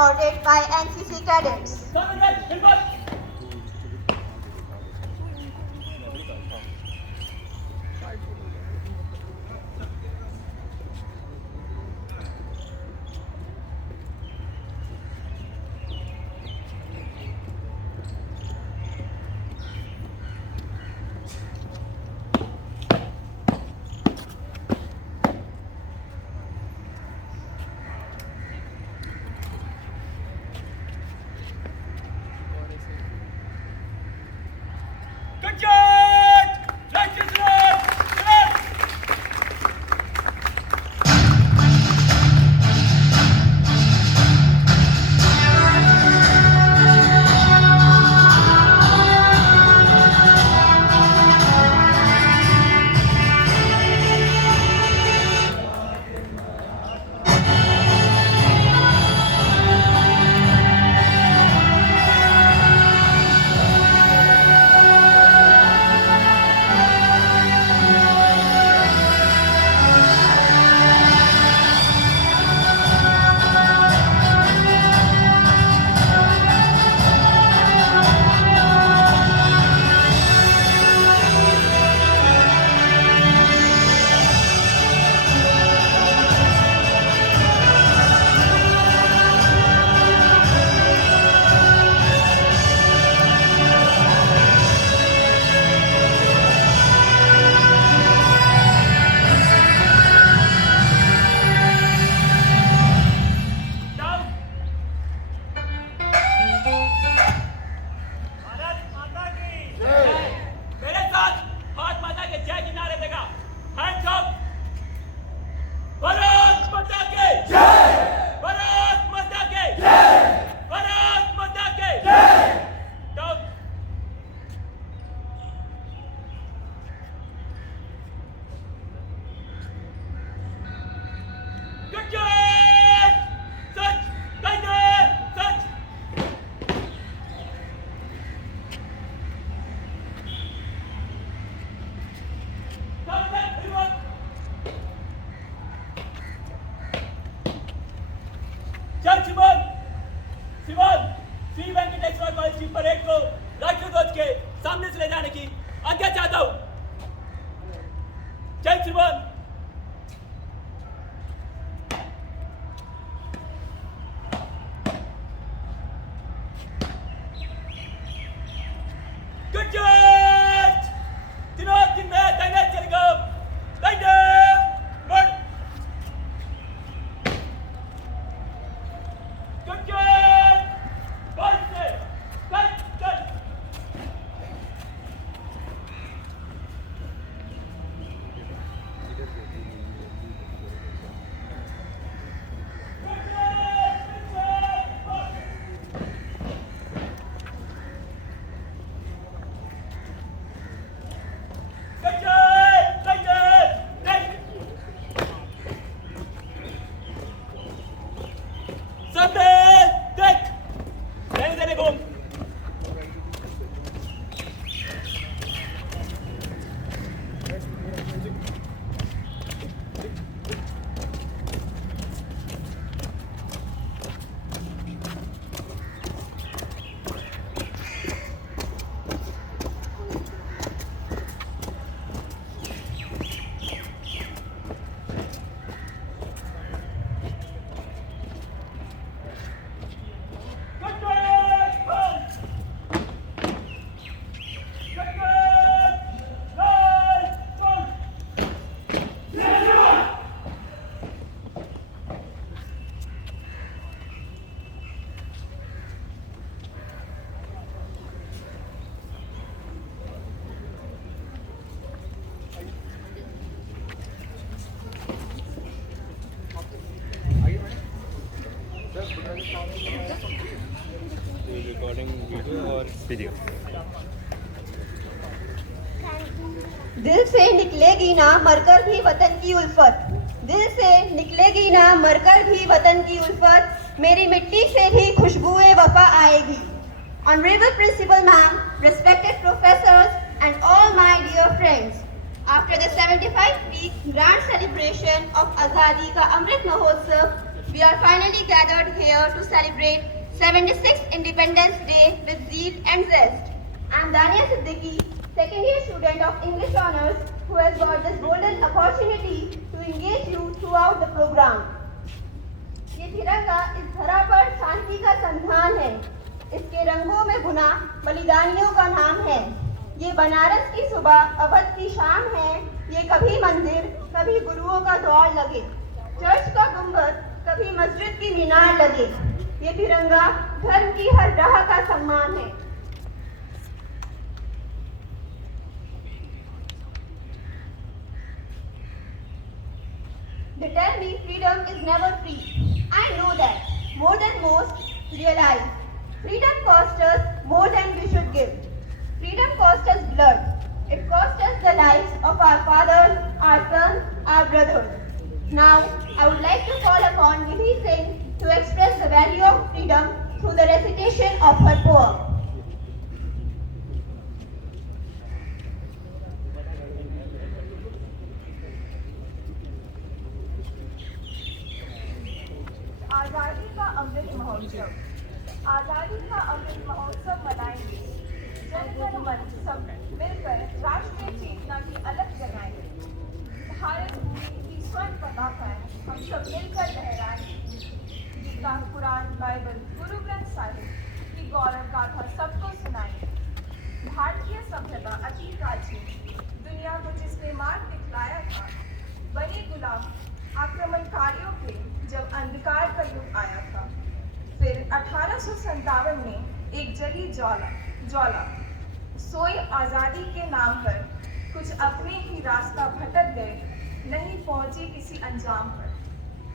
escorted by NCC cadets. जय Sivan Sivan Shri Venkateshwara college की parade को राष्ट्रीय ध्वज के सामने से ले जाने की आज्ञा चाहता हूं। जय शिवन। Good job. दिनों दिन में तैनात चलेगा। रिकॉर्डिंग वीडियो और वीडियो। दिल से निकलेगी ना मरकर भी वतन की उल्फत, दिल से निकलेगी ना मरकर भी वतन की उल्फत, मेरी मिट्टी से ही खुशबुए वफा आएगी। Honorable Principal Ma'am, respected professors and all my dear friends, after the 75th week grand celebration of Azadi ka Amrit Mahotsav, We are finally gathered here to celebrate 76th Independence Day with zeal and zest. I am Dania Siddiqui, second year student of English Honours, who has got this golden opportunity to engage you throughout the program. ये तिरंगा इस धरा पर शांति का संधान है। इसके रंगों में बुना बलिदानियों का नाम है। ये बनारस की सुबह, अवध की शाम है। ये कभी मंदिर, कभी गुरुओं का द्वार लगे, चर्च का गुंबद, कभी मस्जिद की मीनार लगे। ये तिरंगा धर्म की हर राह का सम्मान है। They tell me freedom is never free. I know that more than most realize. Freedom costs us more than we should give. Freedom costs us blood. It costs us the lives of our fathers, our sons, our brothers. Now, I would like to call upon Nidhi Singh to express the value of freedom through the recitation of her poem. आज़ादी का अमृत महोत्सव। आज़ादी का अमृत महोत्सव मनाएंगे। जन गण मन सब मिलकर राष्ट्रीय चेतना की अलग जगाएंगे। भारत भूमि की स्वर्ण पताका हम सब मिलकर लहराएंगे। गीता, कुरान, बाइबल, गुरु ग्रंथ साहिब की गौरव गाथा सबको सुनाएंगे। भारतीय सभ्यता अति प्राचीन, दुनिया को जिसने मार्ग दिखलाया था, बने गुलाम आक्रमणकारियों के जब अंधकार का युग आया था। फिर 1857 में एक जली ज्वाला सोई आज़ादी के नाम पर कुछ अपने ही रास्ता भटक गए, नहीं पहुंचे किसी अंजाम पर।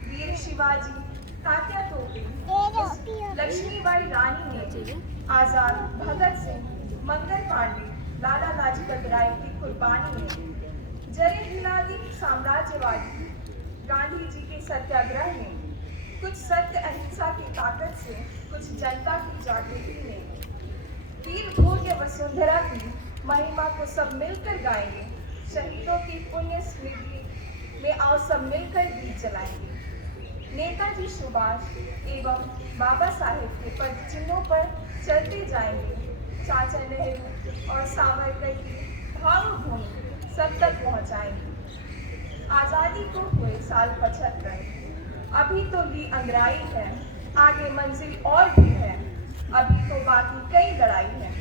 वीर शिवाजी, तात्या टोपे, लक्ष्मीबाई रानी ने, आजाद भगत सिंह, मंगल पांडे, लाला लाजपत राय की कुर्बानी ने जरे हिला दी साम्राज्यवादी। गांधी जी के सत्याग्रह ने, कुछ सत्य अहिंसा की ताकत से, कुछ जनता की जागृति ने, वीर भूर्य वसुंधरा की महिमा को सब मिलकर गाएंगे। शहीदों की पुण्य स्मृति में आओ सब मिलकर दीप जलाएंगे। नेताजी सुभाष एवं बाबा साहेब के पद चिन्हों पर चलते जाएंगे। चाचा नेहरू और सावरकर की भावभूमि सब तक पहुंचाएंगे। आज़ादी को हुए साल 75, अभी तो ली अंगराई है, आगे मंजिल और भी है, अभी तो बाकी कई लड़ाई है।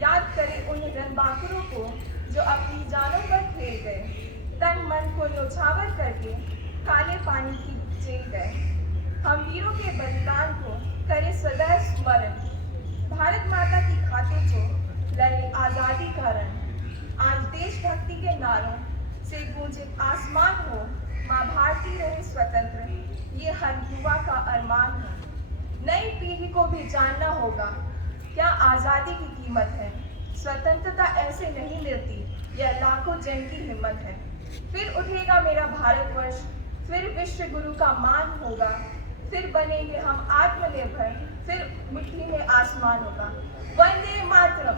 याद करें उन रणबांकुरों को जो अपनी जानों पर खेल गए, तन मन को न्यौछावर करके काले पानी की जेल गए। हम वीरों के बलिदान को करें सदैव स्मरण, भारत माता की खातिर जो लड़े आज़ादी का रण। आज देशभक्ति के नारों से गूंजे आसमान हो, माँ भारती रहे स्वतंत्र, ये हर युवा का अरमान है। नई पीढ़ी को भी जानना होगा क्या आज़ादी की कीमत है। स्वतंत्रता ऐसे नहीं मिलती, यह लाखों जन की हिम्मत है। फिर उठेगा मेरा भारतवर्ष, फिर विश्व गुरु का मान होगा, फिर बनेंगे हम आत्मनिर्भर, फिर मुट्ठी में आसमान होगा। Vande Mataram.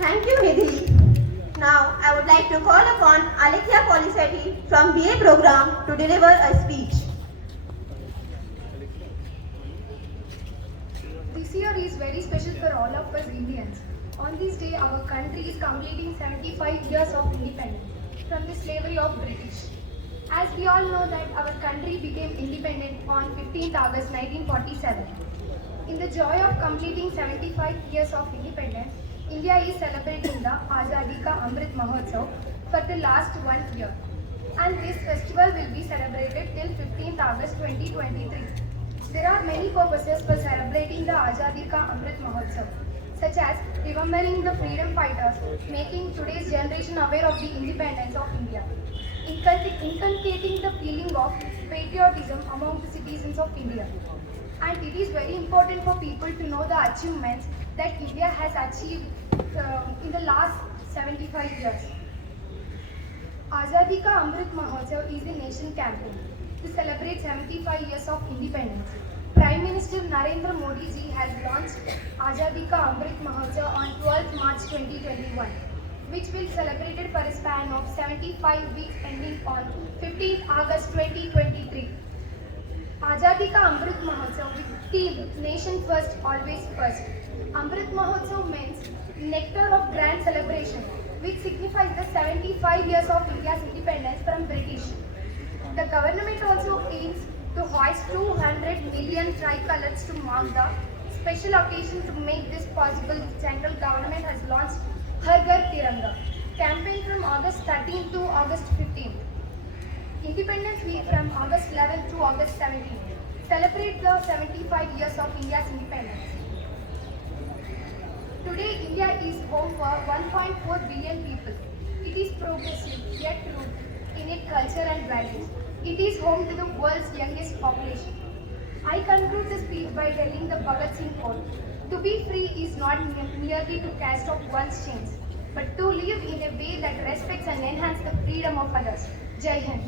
Thank you, Nidhi. Now, I would like to call upon Alekhya Polisetti from BA program to deliver a speech. This year is very special for all of us Indians. On this day, our country is completing 75 years of independence from the slavery of British. As we all know that our country became independent on 15th August 1947. In the joy of completing 75 years of independence, India is celebrating the Azadi Ka Amrit Mahotsav for the last 1 year. And this festival will be celebrated till 15th August 2023. There are many purposes for celebrating the Azadi Ka Amrit Mahotsav, such as remembering the freedom fighters, making today's generation aware of the independence of India, inculcating the feeling of patriotism among the citizens of India. And it is very important for people to know the achievements that India has achieved in the last 75 years. Azadi Ka Amrit Mahotsav is the nation campaign to celebrate 75 years of independence. Prime Minister Narendra Modi ji has launched Azadi Ka Amrit Mahotsav on 12th March 2021. which will celebrate for a span of 75 weeks ending on 15th August 2023. Azadi Ka Amrit Mahotsav with theme Nation First, Always First. Amrit Mahotsav means nectar of grand celebration, which signifies the 75 years of India's independence from British. The government also aims to hoist 200 million tricolors to mark the special occasion. To make this possible, the central government has launched Har Ghar Tiranga campaign from August 13 to August 15. Independence Week from August 11 to August 17. Celebrate the 75 years of India's independence. Today, India is home for 1.4 billion people. It is progressive yet rooted in its culture and values. It is home to the world's youngest population. I conclude the speech by telling the Bhagat Singh quote: "To be free is not merely to cast off one's chains, but to live in a way that respects and enhances the freedom of others." Jai Hind.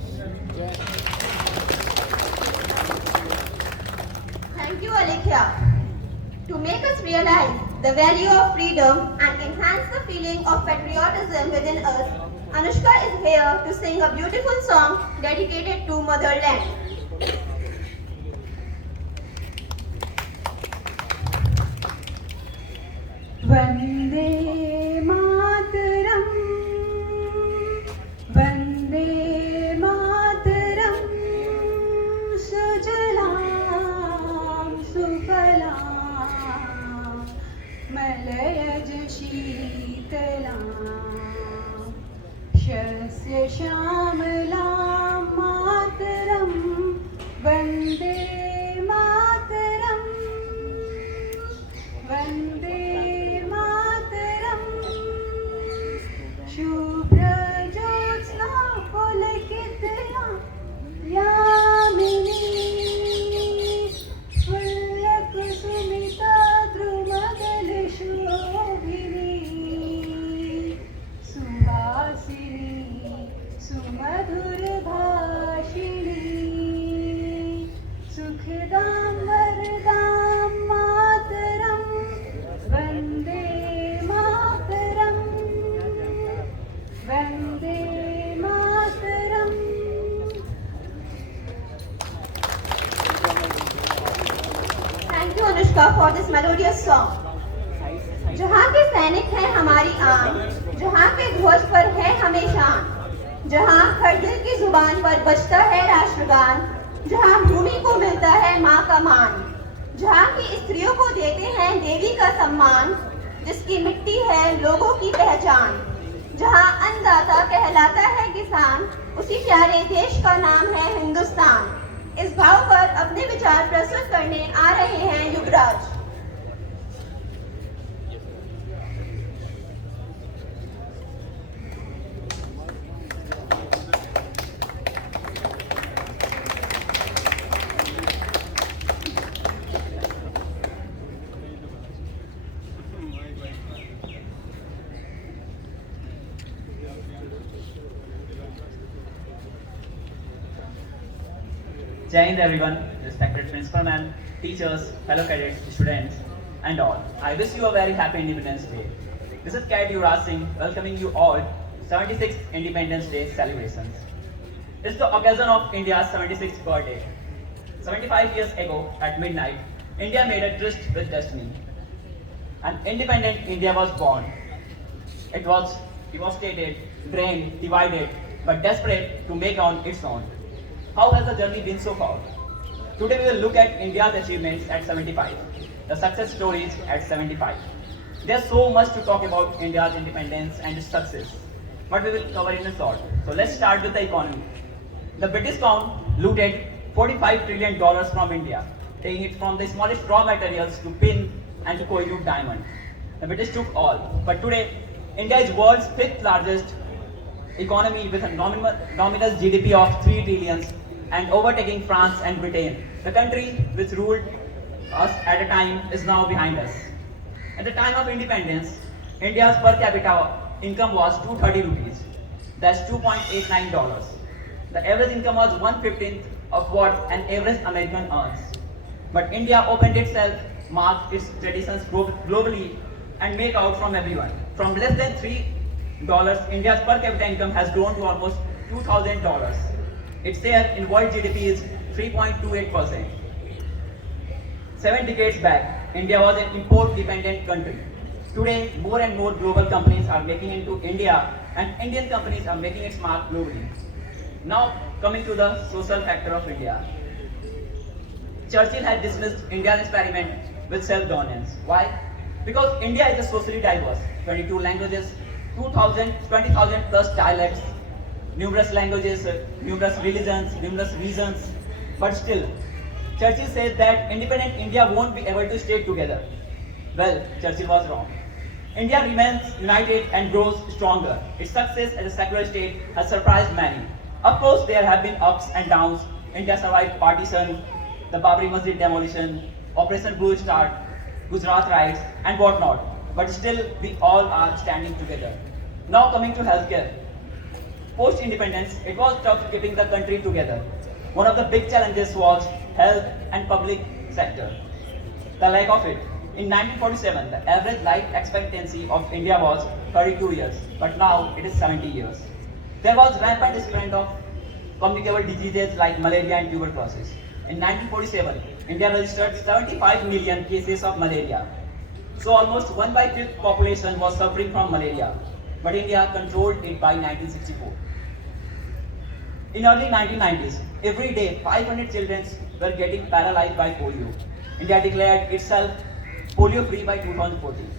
Thank you, Alekhya. To make us realize the value of freedom and enhance the feeling of patriotism within us, Anushka is here to sing a beautiful song dedicated to motherland. Vande Mataram Vande Mataram सुजलां सुफलां मलयज शीतलां शस्य श्यामलां मातरं वन्दे मातरम् वन्दे शुभ्रज्योत्स्ना पुलकितया यामिनी फुल्लकुसुमिता द्रुमदलशोभिनी सुवासिनी सुमधुरभाषिणी सुखदां वरदां मातरं Vande Mataram Vande Mataram. Thank you, Anushka, for this melodious song. जहाँ के सैनिक हैं हमारी आन, जहाँ के ध्वज पर है हमेशा, जहाँ हर दिल की जुबान पर बजता है राष्ट्रगान, जहाँ भूमि को मिलता है माँ का मान, जहाँ की स्त्रियों को देते हैं देवी का सम्मान, जिसकी मिट्टी है लोगों की पहचान, जहाँ अन्नदाता कहलाता है किसान, उसी प्यारे देश का नाम है हिंदुस्तान। इस भाव पर अपने विचार प्रस्तुत करने आ रहे हैं युवराज। Jai Hind everyone, respected principal ma'am, teachers, fellow cadets, students, and all. I wish you a very happy Independence Day. This is Cadet Yuvraj Singh welcoming you all 76th Independence Day celebrations. It's the occasion of India's 76th birthday. 75 years ago at midnight, India made a tryst with destiny. An independent India was born. It was devastated, drained, divided, but desperate to make on its own. How has the journey been so far? Today we will look at India's achievements at 75, the success stories at 75. There's so much to talk about India's independence and its success, but we will cover in a short. So let's start with the economy. The British Crown looted $45 trillion from India, taking it from the smallest raw materials to pin and to Koilute diamond. The British took all, but today India is world's fifth largest economy with a nominal GDP of 3 trillion and overtaking France and Britain. The country which ruled us at a time is now behind us. At the time of independence, India's per capita income was 230 rupees. That's $2.89. The average income was 1/15 of what an average American earns. But India opened itself, marked its traditions globally, and make out from everyone. From less than 3 India's per capita income has grown to almost $2,000. Its share in world GDP is 3.28%. 7 decades back, India was an import-dependent country. Today, more and more global companies are making into India, and Indian companies are making its mark globally. Now, coming to the social factor of India. Churchill had dismissed India's experiment with self-governance. Why? Because India is a socially diverse, 22 languages, 20,000 plus dialects, numerous languages, numerous religions, numerous regions. But still, Churchill said that independent India won't be able to stay together. Well, Churchill was wrong. India remains united and grows stronger. Its success as a secular state has surprised many. Of course, there have been ups and downs. India survived partition, the Babri Masjid demolition, Operation Blue Star, Gujarat riots, and whatnot. But still, we all are standing together. Now coming to healthcare. Post-independence, it was tough keeping the country together. One of the big challenges was health and public sector. The lack of it. In 1947, the average life expectancy of India was 32 years, but now it is 70 years. There was rampant spread of communicable diseases like malaria and tuberculosis. In 1947, India registered 75 million cases of malaria. So almost 1 by 5th population was suffering from malaria, but India controlled it by 1964. In early 1990s, every day 500 children were getting paralyzed by polio. India declared itself polio-free by 2014.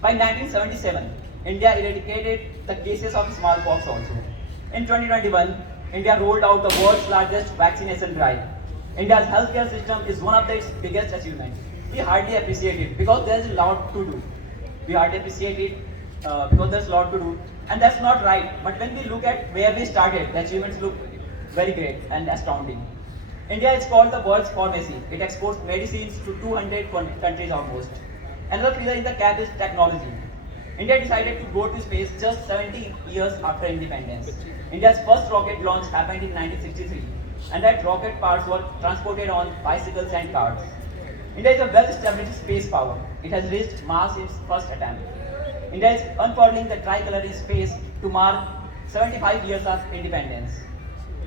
By 1977, India eradicated the cases of smallpox also. In 2021, India rolled out the world's largest vaccination drive. India's healthcare system is one of its biggest achievements. We hardly appreciate it because there is a lot to do. We hardly appreciate it because there's a lot to do, and that's not right. But when we look at where we started, the achievements look very great and astounding. India is called the world's pharmacy. It exports medicines to 200 countries almost. Another feather in the cap is technology. India decided to go to space just 70 years after independence. India's first rocket launch happened in 1963, and that rocket parts were transported on bicycles and cars. India is a well-established space power. It has reached Mars in its first attempt. India is unfurling the tricolor in space to mark 75 years of independence.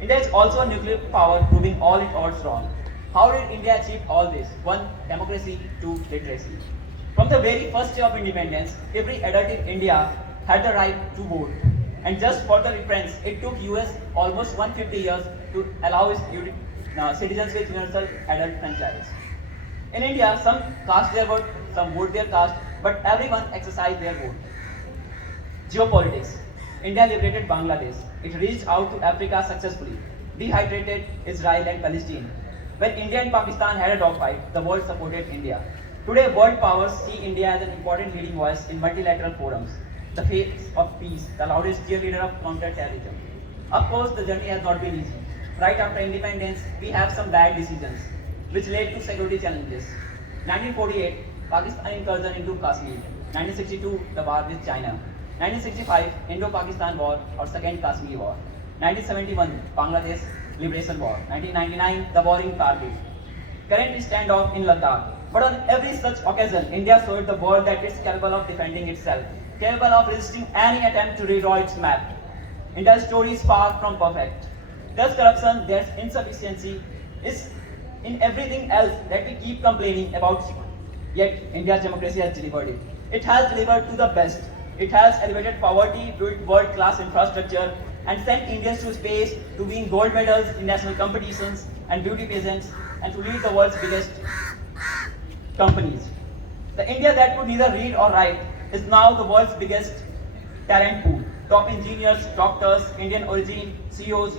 India is also a nuclear power, proving all its odds wrong. How did India achieve all this? 1. Democracy. 2. Literacy. From the very first day of independence, every adult in India had the right to vote. And just for the reference, it took US almost 150 years to allow its citizens with universal adult franchise. In India, some cast their vote, some vote their caste, but everyone exercised their vote. Geopolitics. India liberated Bangladesh. It reached out to Africa successfully, dehydrated Israel and Palestine. When India and Pakistan had a dogfight, the world supported India. Today, world powers see India as an important leading voice in multilateral forums, the face of peace, the loudest cheerleader of counter-terrorism. Of course, the journey has not been easy. Right after independence, we have some bad decisions, which led to security challenges. 1948, Pakistan incursion into Kashmir. 1962, the war with China. 1965, Indo-Pakistan War or Second Kashmir War. 1971, Bangladesh Liberation War. 1999, the war in Kargil. Current standoff in Ladakh. But on every such occasion, India showed the world that it's capable of defending itself, capable of resisting any attempt to redraw its map. India's story is far from perfect. There's corruption, there's insufficiency, is in everything else that we keep complaining about. Yet, India's democracy has delivered it. It has delivered to the best. It has elevated poverty, built world-class infrastructure, and sent Indians to space to win gold medals in national competitions and beauty pageants, and to lead the world's biggest companies. The India that could neither read or write is now the world's biggest talent pool. Top engineers, doctors, Indian origin, CEOs,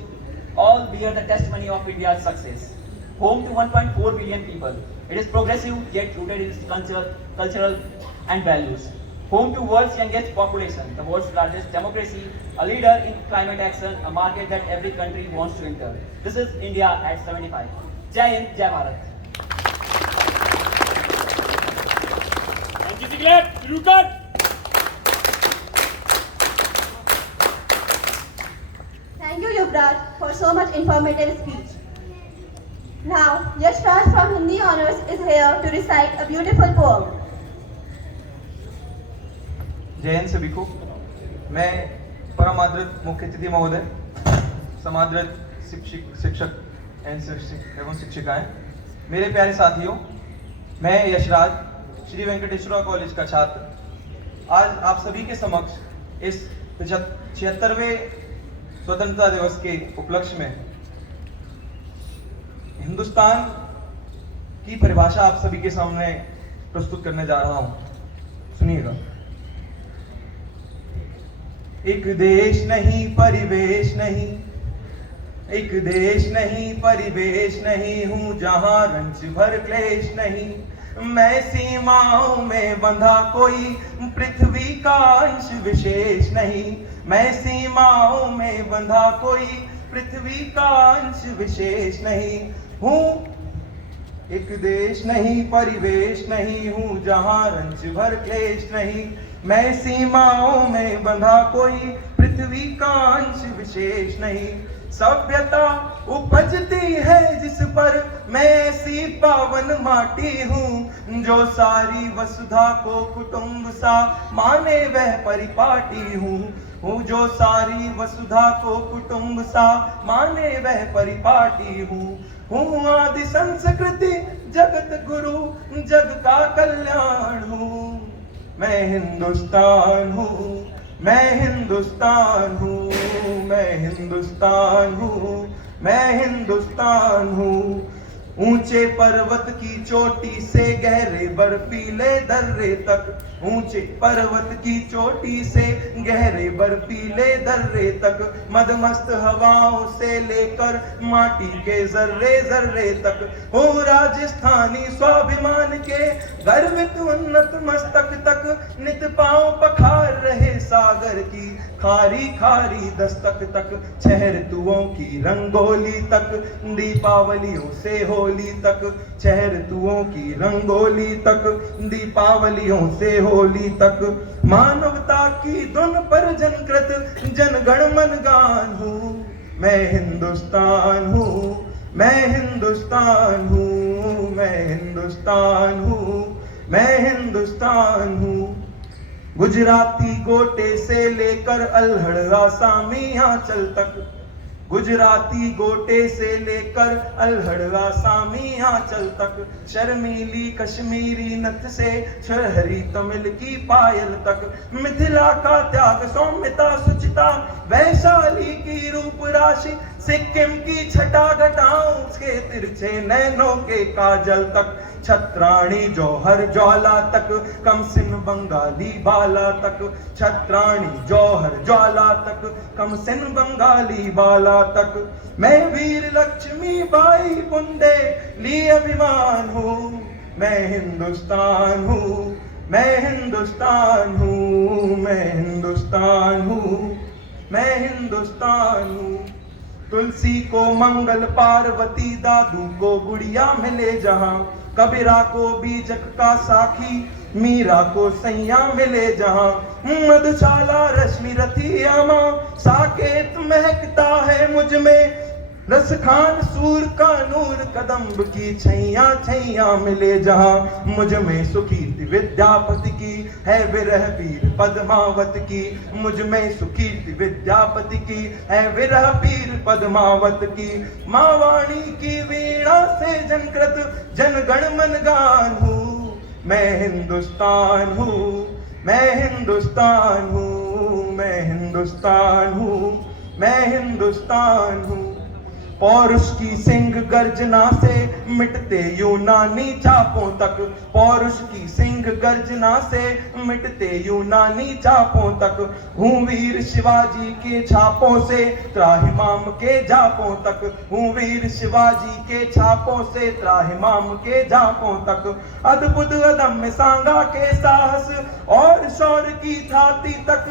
all bear the testimony of India's success. Home to 1.4 billion people, it is progressive yet rooted in its cultural and values. Home to world's youngest population, the world's largest democracy, a leader in climate action, a market that every country wants to enter. This is India at 75. Jai Hind, Jai Bharat. Thank you, Ziegler. Lucan. Thank you, Yuvraj, for so much informative speech. Now, Yash Raj from Hindi Honors is here to recite a beautiful poem. जय हिंद सभी को। मैं परमादृत मुख्य अतिथि महोदय, समादृत शिक्षक एवं शिक्षिकाएं, मेरे प्यारे साथियों, मैं यशराज श्री वेंकटेश्वरा कॉलेज का छात्र आज आप सभी के समक्ष इस 76वें स्वतंत्रता दिवस के उपलक्ष्य में हिंदुस्तान की परिभाषा आप सभी के सामने प्रस्तुत करने जा रहा हूं। सुनिएगा। एक देश नहीं परिवेश नहीं, एक देश नहीं परिवेश नहीं, हूं जहां रंज भर क्लेश नहीं। मैं सीमाओं में बंधा कोई पृथ्वी का अंश विशेष नहीं, मैं सीमाओं में बंधा कोई पृथ्वी का अंश विशेष नहीं। हूं एक देश नहीं परिवेश नहीं, हूं जहां रंज भर क्लेश नहीं। मैं सीमाओं में बंधा कोई पृथ्वी का अंश विशेष नहीं। सभ्यता उपजती है जिस पर मैं ऐसी पावन माटी हूँ, जो सारी वसुधा को कुटुंब सा माने वह परिपाटी हूँ, जो सारी वसुधा को कुटुंब सा माने वह परिपाटी हूँ आदि संस्कृति जगत गुरु जग का कल्याण हूँ। मैं हिंदुस्तान हूँ, मैं हिंदुस्तान हूँ, मैं हिंदुस्तान हूँ, मैं हिंदुस्तान हूँ। ऊंचे पर्वत की चोटी से गहरे बर्फीले दर्रे तक, ऊंचे पर्वत की चोटी से गहरे बर्फीले दर्रे तक, मदमस्त हवाओं से लेकर माटी के जर्रे जर्रे तक, हो राजस्थानी स्वाभिमान के गर्वित उन्नत मस्तक तक, नित पांव पखार रहे सागर की खारी खारी दस्तक तक, छहरतुओं की रंगोली तक, दीपावलियों से होली तक, छहरतुओं की रंगोली तक, दीपावलियों से होली तक। मानवता की धुन पर जनकृत जनगण मन गान हूँ। मैं हिंदुस्तान हूँ, मैं हिंदुस्तान हूँ, मैं हिंदुस्तान हूँ, मैं हिंदुस्तान हूँ। गुजराती गोटे से लेकर अल्हड़ आसामी आंचल तक, गुजराती गोटे से लेकर अल्हड़ आसामी आंचल तक, शर्मीली कश्मीरी नथ से शहरी तमिल की पायल तक, मिथिला का त्याग सौम्यता सुचिता वैशाली की रूप राशि, सिक्किम की छटा घटाओं के तिरछे नैनों के काजल तक, छत्राणी जौहर ज्वाला तक, कमसिन बंगाली बाला तक, छत्राणी जौहर ज्वाला तक, कमसिन बंगाली बाला तक। मैं वीर लक्ष्मी बाई बुंदे ली अभिमान हूँ। मैं हिंदुस्तान हूँ, मैं हिंदुस्तान हूँ, मैं हिंदुस्तान हूँ, मैं हिंदुस्तान हूँ। तुलसी को मंगल पार्वती, दादू को गुड़िया मिले जहां, कबीरा को बीजक का साखी, मीरा को सैया मिले जहां, मधुशाला रश्मि रतियामा, साकेत महकता है मुझ में, रसखान सूर का नूर कदम्ब की छैया छैया मिले जहां, मुझ में सुकीर्ति विद्यापति की है विरह पीर पद्मावत की, मुझ में सुकीर्ति विद्यापति की है विरह पीर पद्मावत की। माँ वाणी की वीणा से जनकृत जनगण मन गान हूँ। मैं हिंदुस्तान हूँ, मैं हिंदुस्तान हूँ, मैं हिंदुस्तान हूँ, मैं हिंदुस्तान हूँ। पौरुष की सिंह गर्जना से मिटते यूनानी चापों तक, पौरुष की सिंह गर्जना से मिटते यूनानी चापों तक, हूँ वीर शिवाजी के छापों से त्राहिमाम के जापों तक, हूँ वीर शिवाजी के छापों से त्राहिमाम के जापों तक। अद्भुत अदम्य सांगा के साहस और शौर्य की छाती तक,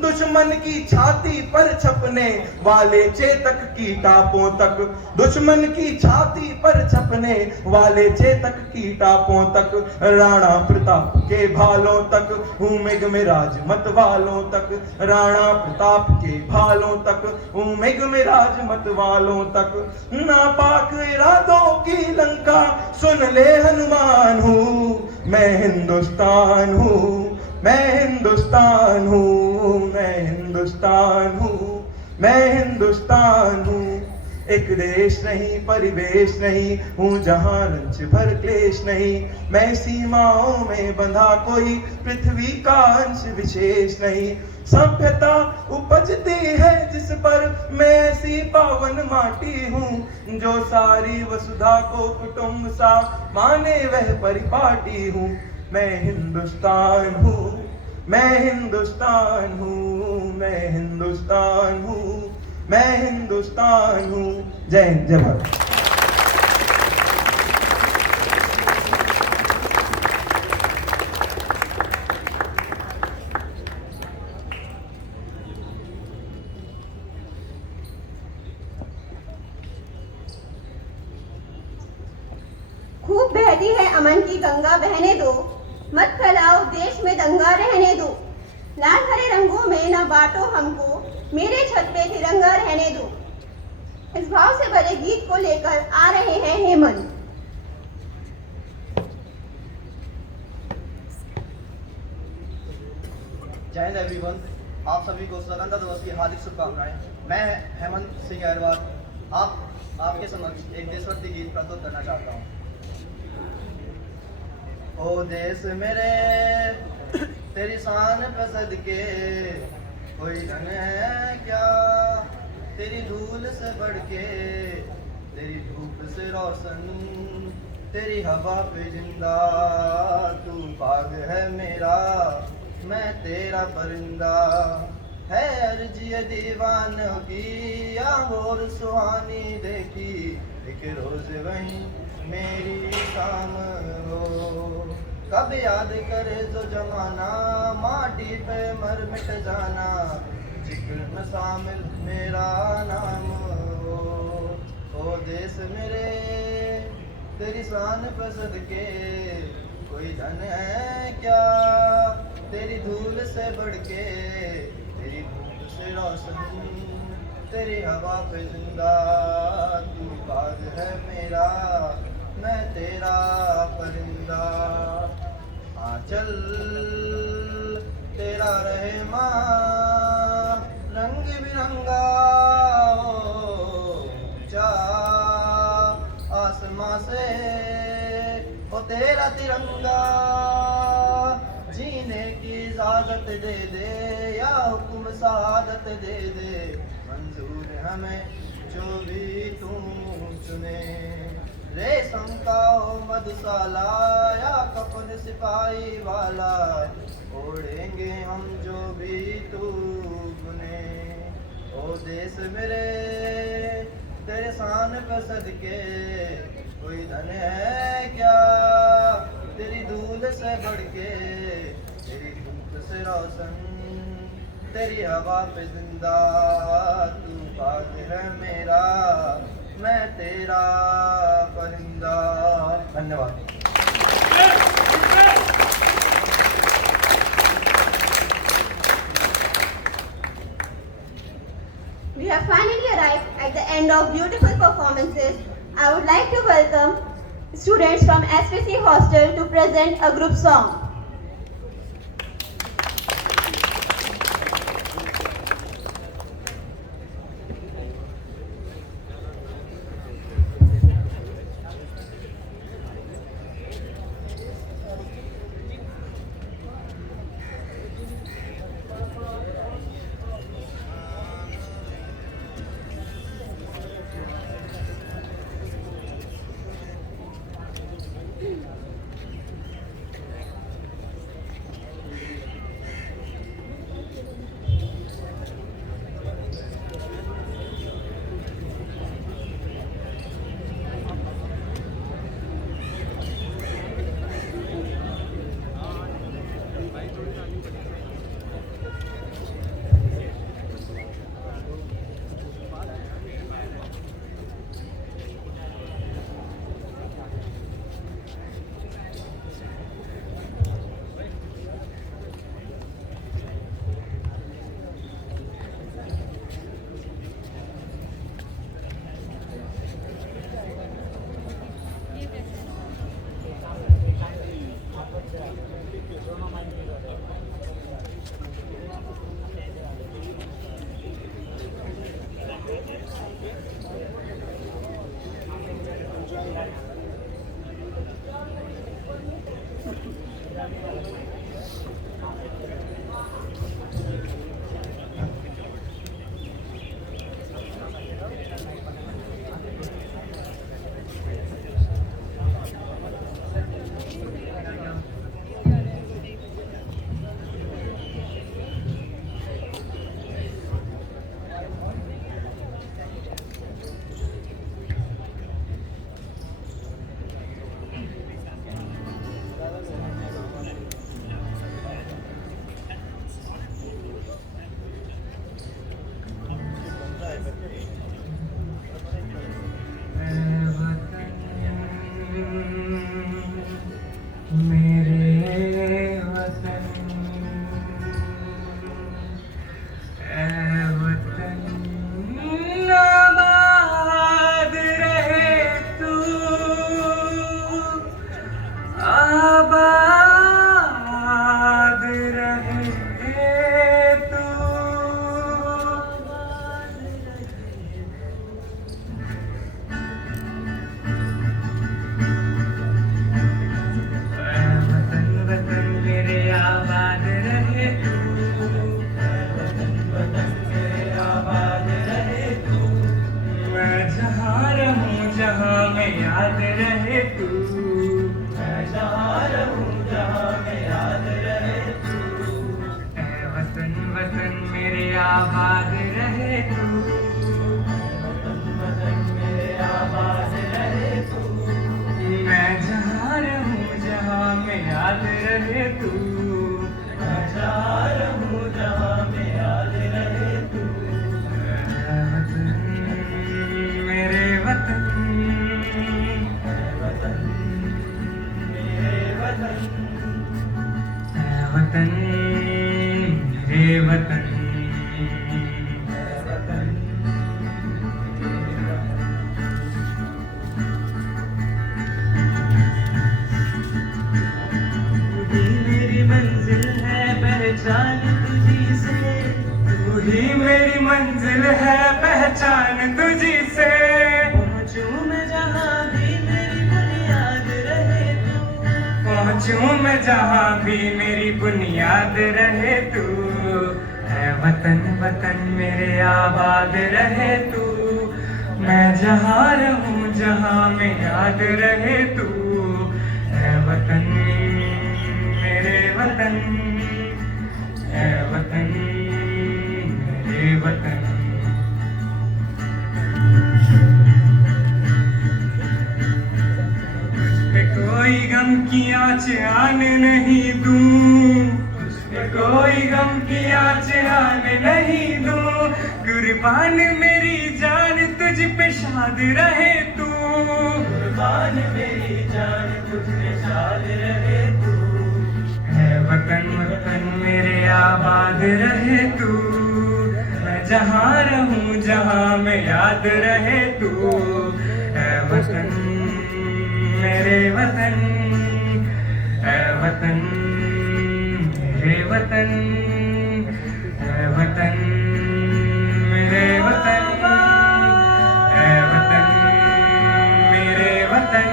दुश्मन की छाती पर छपने वाले चेतक की टापों तक, दुश्मन की छाती पर छपने वाले चेतक की टापों तक, राणा प्रताप के भालों तक, हूँ मेघमेराज मत वालों तक, राणा प्रताप के भालों तक, हूँ मेघमेराज मत वालों तक। नापाक इरादों की लंका सुन ले हनुमान हूँ। मैं हिंदुस्तान हूँ, मैं हिंदुस्तान हूँ, मैं हिंदुस्तान हिंदुस्तान हूँ, मैं हिंदुस्तान हूँ। एक देश नहीं परिवेश नहीं हूँ जहाँ रंच भर क्लेश नहीं। मैं सीमाओं में बंधा कोई पृथ्वी का अंश विशेष नहीं। सभ्यता उपजती है जिस पर मैं ऐसी पावन माटी हूँ जो सारी वसुधा को कुटुंब सा माने वह परिपाटी हूँ। मैं हिंदुस्तान हूँ, मैं हिंदुस्तान हूँ, मैं हिंदुस्तान हूँ, मैं हिंदुस्तान हूँ। जय हिंद, जय भारत। खूब बहती है अमन की गंगा, बहने दो, मत फैलाओ देश में दंगा, रहने दो। लाल हरे रंगों में न बांटो हमको, मेरे छत पे तिरंगा रहने दो। इस भाव से भरे गीत को लेकर आ रहे हैं हेमंत। जय हिंद एवरीवन। आप सभी को स्वतंत्रता दिवस की हार्दिक शुभकामनाएं। मैं हेमंत सिंह अहरवाल आपके समक्ष एक देशभक्ति गीत प्रस्तुत करना चाहता हूँ। ओ देश मेरे तेरी शान पे सदके कोई धन है क्या, तेरी धूल से बढ़ के, तेरी धूप से रोशन, तेरी हवा पे जिंदा, तू बाग है मेरा, मैं तेरा परिंदा। है अर्जी दीवानों की या और सुहानी देखी, एक रोज वहीं मेरी शाम हो। कब याद करे जो जमाना, माटी पे मर मिट जाना, जिक्र में शामिल मेरा नाम हो। ओ देश मेरे तेरी शान पे सदके कोई धन है क्या, तेरी धूल से बढ़ के, तेरी धूप से रोशन, तेरी हवा पे जिंदा, तू बाग है मेरा, मैं तेरा परिंदा। हाँ चल तेरा रहे माँ रंग बिरंगा, ऊंचा आसमां से ओ तेरा तिरंगा। जीने की इजाजत दे दे या हुक्म शहादत दे दे, मंजूर हमें जो भी तू चुने। रेशम का हो मधुशाला या कफन सिपाही वाला, ओढ़ेंगे हम जो भी तू बुने। ओ देश मेरे तेरे शान पे सदके कोई धन है क्या, तेरी धूल से बढ़ के, तेरी धूप से रोशन, तेरी हवा पे जिंदा, तू बाग है मेरा, मैं तेरा परिंदा। धन्यवाद। We have finally arrived at the end of beautiful performances. I would like to welcome students from SPC Hostel to present a group song. आबाद रहे तू। वतन वतन मेरे आबाद रहे तू। वतन मेरे आबाद रहे तू। मैं जहाँ रहूँ जहाँ में याद रहे तू। मैं जहाँ रहूँ जहाँ में याद रहे तू। ऐ वतन वतन मेरे आबाद रहे तू। वतन वतन मेरे आबाद रहे तू। मैं जहाँ रहूँ जहाँ में याद रहे तू। मैं जहाँ रहूँ जहाँ में याद रहे तू। ऐ वतन मेरे वतन। ऐ वतन मेरे वतन। ऐ वतन मेरे वतन। ऐ वतन तू ही मेरी मंजिल है पहचान तुझी से। तू ही मेरी मंजिल है पहचान तुझी से। पहुँचूं मैं जहाँ भी मेरी बुनियाद रहे तू। पहुँचूं मैं जहाँ भी मेरी बुनियाद रहे तू। है वतन वतन मेरे आबाद रहे तू। मैं जहाँ रहूँ जहाँ में याद रहे तू। है वतन मेरे वतन। है वतन मेरे वतन। तुझ पे कोई गम की आँच आने नहीं दूं। तुझ पे कोई गम की आँच आने नहीं दूं। कुर्बान मेरी जान तुझ पे शाद रहे तू। कुर्बान मेरी जान तुझ पे शाद रहे तू। है वतन वतन मेरे आबाद रहे तू। मैं जहाँ रहूँ जहाँ में याद रहे तू। है वतन मेरे वतन। है वतन मेरे वतन। है वतन मेरे वतन। है वतन मेरे वतन।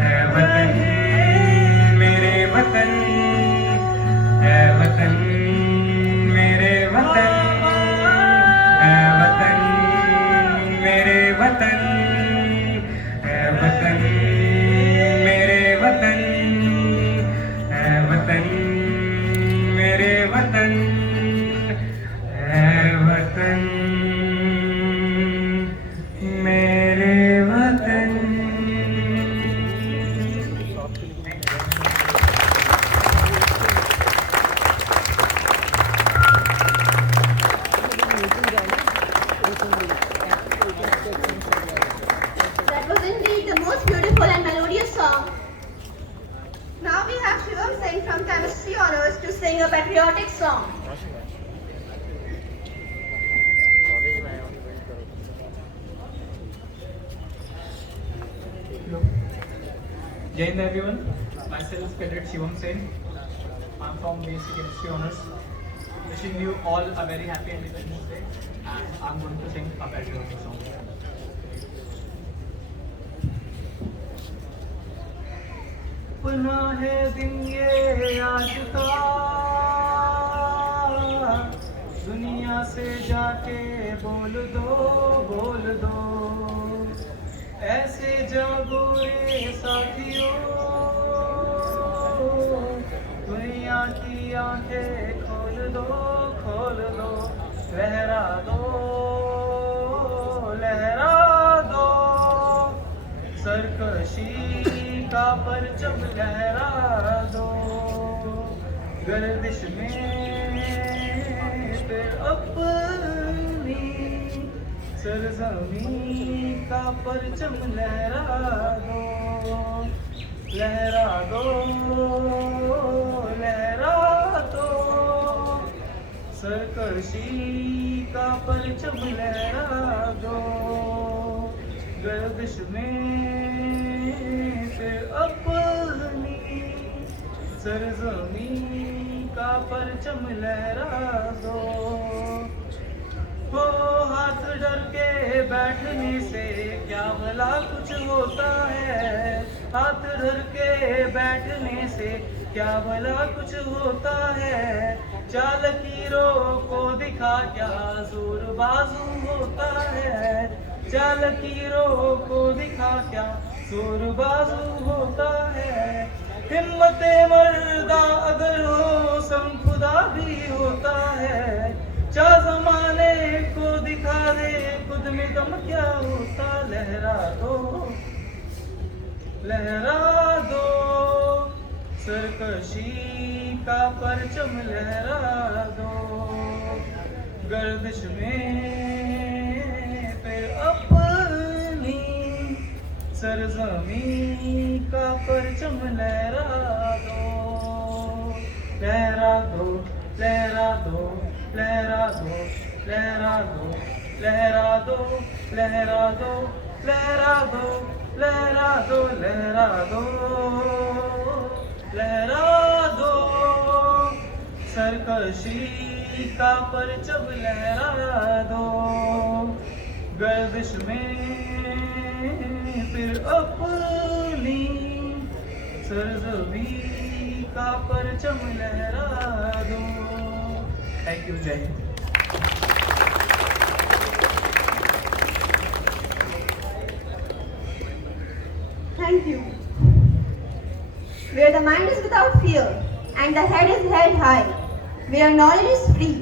है वतन मेरे वतन। है वतन मेरे वतन। है वतन मेरे वतन। है वतन मेरे वतन। है वतन मेरे वतन। है वतन मेरे वतन। That was indeed the most beautiful and melodious song. Now we have Shivam Singh from Chemistry Honors to sing a patriotic song. Jai Hind everyone, myself Cadet Shivam Singh. I'm from BSc Chemistry Honors. Wishing you all a very happy Independence Day, and I'm going to sing a patriotic song. अपना है दिन ये आज का। दुनिया से जाके बोल दो। ऐसे जागो रे साथियों। दुनिया की आंखें खोल दो। लहरा दो। सरकशी का परचम लहरा दो। गर्दिश में फिर अपनी सरजमी का परचम लहरा दो। सरकशी का परचम लहरा दो। गर्दिश में फिर अपनी सरजमीं का परचम लहरा दो। हो हाथ डर के बैठने से क्या भला कुछ होता है, हाथ डर के बैठने से क्या भला कुछ होता है, चाल लकीरों को दिखा क्या जोर बाजू होता है, चाल लकीरों को दिखा क्या जोर बाजू होता है, हिम्मते मर्दा अगर हो संग खुदा भी होता है, चाह जमाने को दिखा दे खुद में दम क्या होता, लहरा दो सरकशी का परचम लहरा दो, गर्दिश में फिर अपनी सरजमीं का परचम लहरा दो, लहरा दो लहरा दो लहरा दो लहरा दो लहरा दो लहरा दो लहरा दो लहरा दो लहरा दो लहरा दो सरकशी का परचम लहरा दो, गर्दिश में फिर अपनी सरजमीं का परचम लहरा दो। थैंक यू, जय Hind. Thank you. Where the mind is without fear and the head is held high, where knowledge is free,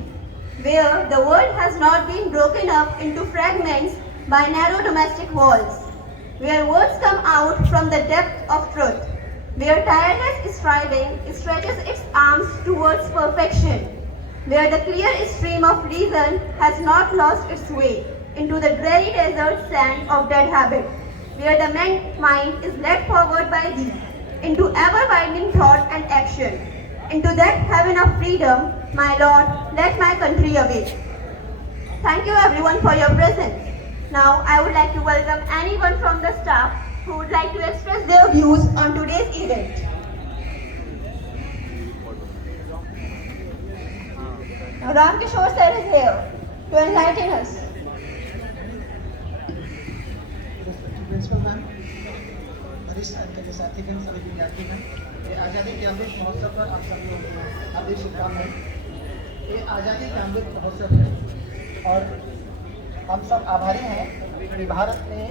where the world has not been broken up into fragments by narrow domestic walls, where words come out from the depth of truth, where tireless striving stretches its arms towards perfection, where the clear stream of reason has not lost its way into the dreary desert sand of dead habit, where the mind is led forward by thee into ever-widening thought and action, into that heaven of freedom, my Lord, let my country awake. Thank you everyone for your presence. Now I would like to welcome anyone from the staff who would like to express their views on today's event. Now Ram Kishore sir is here to enlighten us. Principal ma'am, वरिष्ठ के साथीगण, सभी विद्यार्थीगण, ये आज़ादी के अमृत महोत्सव पर आप सभी लोगों को हार्दिक शुभकामनाएं। ये आज़ादी का अमृत महोत्सव है और हम सब आभारी हैं कि भारत में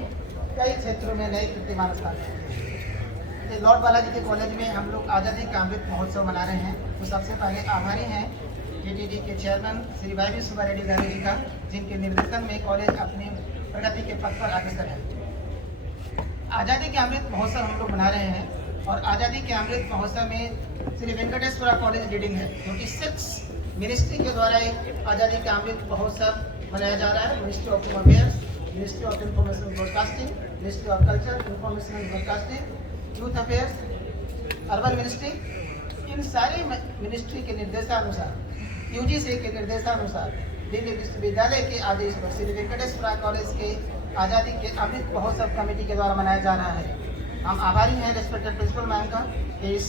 कई क्षेत्रों में नए कीर्तिमान स्थापित किए। लॉर्ड बालाजी के कॉलेज में हम लोग आज़ादी का अमृत महोत्सव मना रहे हैं, तो सबसे पहले आभारी हैं KTD के चेयरमैन श्री वाई सुब्बा रेड्डी गारू जी का, जिनके निर्देशन में कॉलेज अपनी प्रगति के पथ पर अग्रसर है। आज़ादी के अमृत महोत्सव हम लोग मना रहे हैं और आज़ादी के अमृत महोत्सव में श्री वेंकटेश्वरा कॉलेज लीडिंग है, क्योंकि 6 मिनिस्ट्री के द्वारा एक आज़ादी का अमृत महोत्सव मनाया जा रहा है। Ministry of home affairs, ministry of information and broadcasting, ministry of culture, information and broadcasting, youth affairs, urban ministry, इन सारी मिनिस्ट्री के निर्देशानुसार, UGC के निर्देशानुसार दिल्ली विश्वविद्यालय के आदेश पर श्री वेंकटेश्वरा कॉलेज के आज़ादी के अमृत महोत्सव कमेटी के द्वारा मनाया जा रहा है। हम आभारी हैं रेस्पेक्टेड प्रिंसिपल मैम का कि इस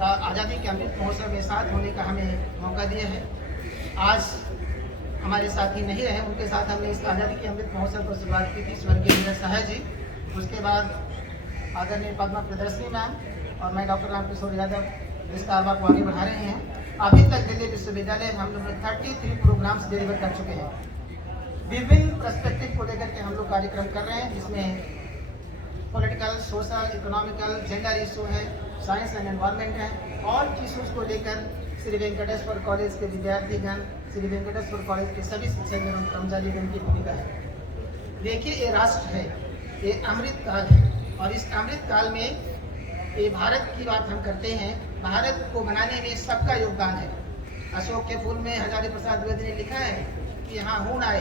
आज़ादी के अमृत महोत्सव में साथ होने का हमें मौका दिया है। आज हमारे साथी नहीं रहे, उनके साथ हमने इस आज़ादी के अमृत महोत्सव पर शुरुआत की थी स्वर्गीय नीरज सहाय जी, उसके बाद आदरणीय पद्मा प्रियदर्शनी मैम और मैं डॉक्टर राम किशोर यादव इस कारवा को आगे बढ़ा रहे हैं। अभी तक दिल्ली विश्वविद्यालय में हम लोग 33 प्रोग्राम्स डिलीवर कर चुके हैं। विभिन्न पर्सपेक्टिव को लेकर के हम लोग कार्यक्रम कर रहे हैं, जिसमें political, social, economical, gender issue है, साइंस एंड एनवायरनमेंट है। ऑल इशूज़ को लेकर श्री वेंकटेश्वर कॉलेज के विद्यार्थीगण, श्री वेंकटेश्वर कॉलेज के सभी शिक्षकगण और कर्मचारीगण की भूमिका है। देखिए, ये राष्ट्र है, ये अमृत काल है और इस अमृत काल में ये भारत की बात हम करते हैं। भारत को बनाने में सबका योगदान है। अशोक के फूल में हजारी प्रसाद द्विवेदी ने लिखा है कि यहाँ हूण आए,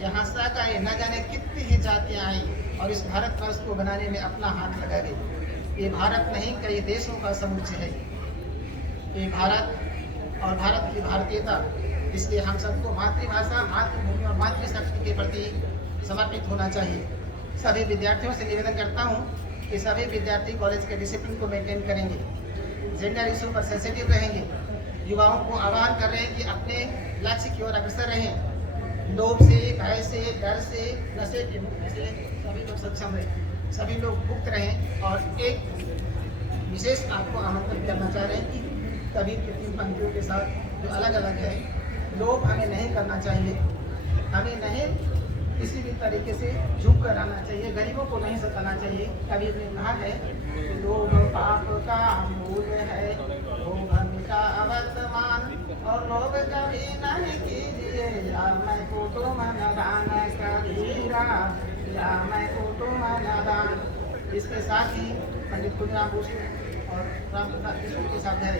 यहाँ साक आए, न जाने कितनी ही जातियाँ आई और इस भारतवर्ष को बनाने में अपना हाथ लगा गई। ये भारत नहीं, कई देशों का समुच्चय है ये भारत और भारत की भारतीयता। इसलिए हम सबको मातृभाषा, मातृभूमि और मातृशक्ति के प्रति समर्पित होना चाहिए। सभी विद्यार्थियों से निवेदन करता हूँ कि सभी विद्यार्थी कॉलेज के डिसिप्लिन को मेंटेन करेंगे। जेंडर इशू पर सेंसिटिव रहेंगे। युवाओं को आह्वान कर रहे हैं कि अपने लक्ष्य की ओर अग्रसर रहें। लोभ से, भय से, डर से, नशे के मुक्त से सभी लोग सक्षम रहें, सभी लोग मुक्त रहें। और एक विशेष आपको आमंत्रित करना चाह रहे हैं कि कबीर की 3 पंक्तियों के साथ जो अलग अलग है, लोभ हमें नहीं करना चाहिए, हमें नहीं किसी भी तरीके से झुक कर रहना चाहिए, गरीबों को नहीं सताना चाहिए। कबीर ने कहा है कि लोभ पाप का मूल है, लोभ का अवर्तमान, और लोभ कभी नहीं कीजिए, या मैं को तो मनदान कबीरा, या मैं को तो मनदान। इसके साथ ही पंडित खुदराम बोसु और राम प्रसाद किशोर के साथ है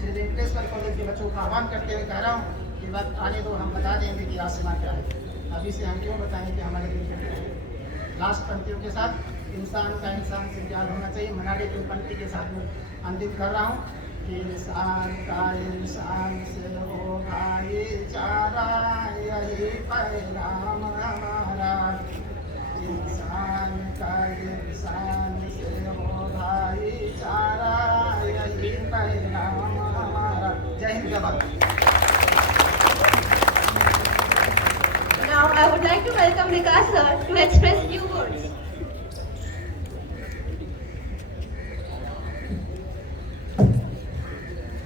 श्री वेंकटेश्वर कॉलेज के बच्चों का आह्वान करते हुए कह रहा हूँ कि वक्त आने दो, हम बता देंगे कि आसमां क्या है। अभी से हम क्यों बताएं कि हमारे दिल में है। लास्ट पंक्तियों के साथ इंसान का इंसान से प्यार होना चाहिए। मनाडे की पंक्ति के साथ में अंतिम कर रहा हूँ कि इंसान का इंसान से होगा ये चारा, यही पैगाम हमारा। इंसान का इंसान से होगा ये चारा, यही पैगाम हमारा। जय हिंद, जय Bharat. Now I would like to welcome Vikas sir to express few words.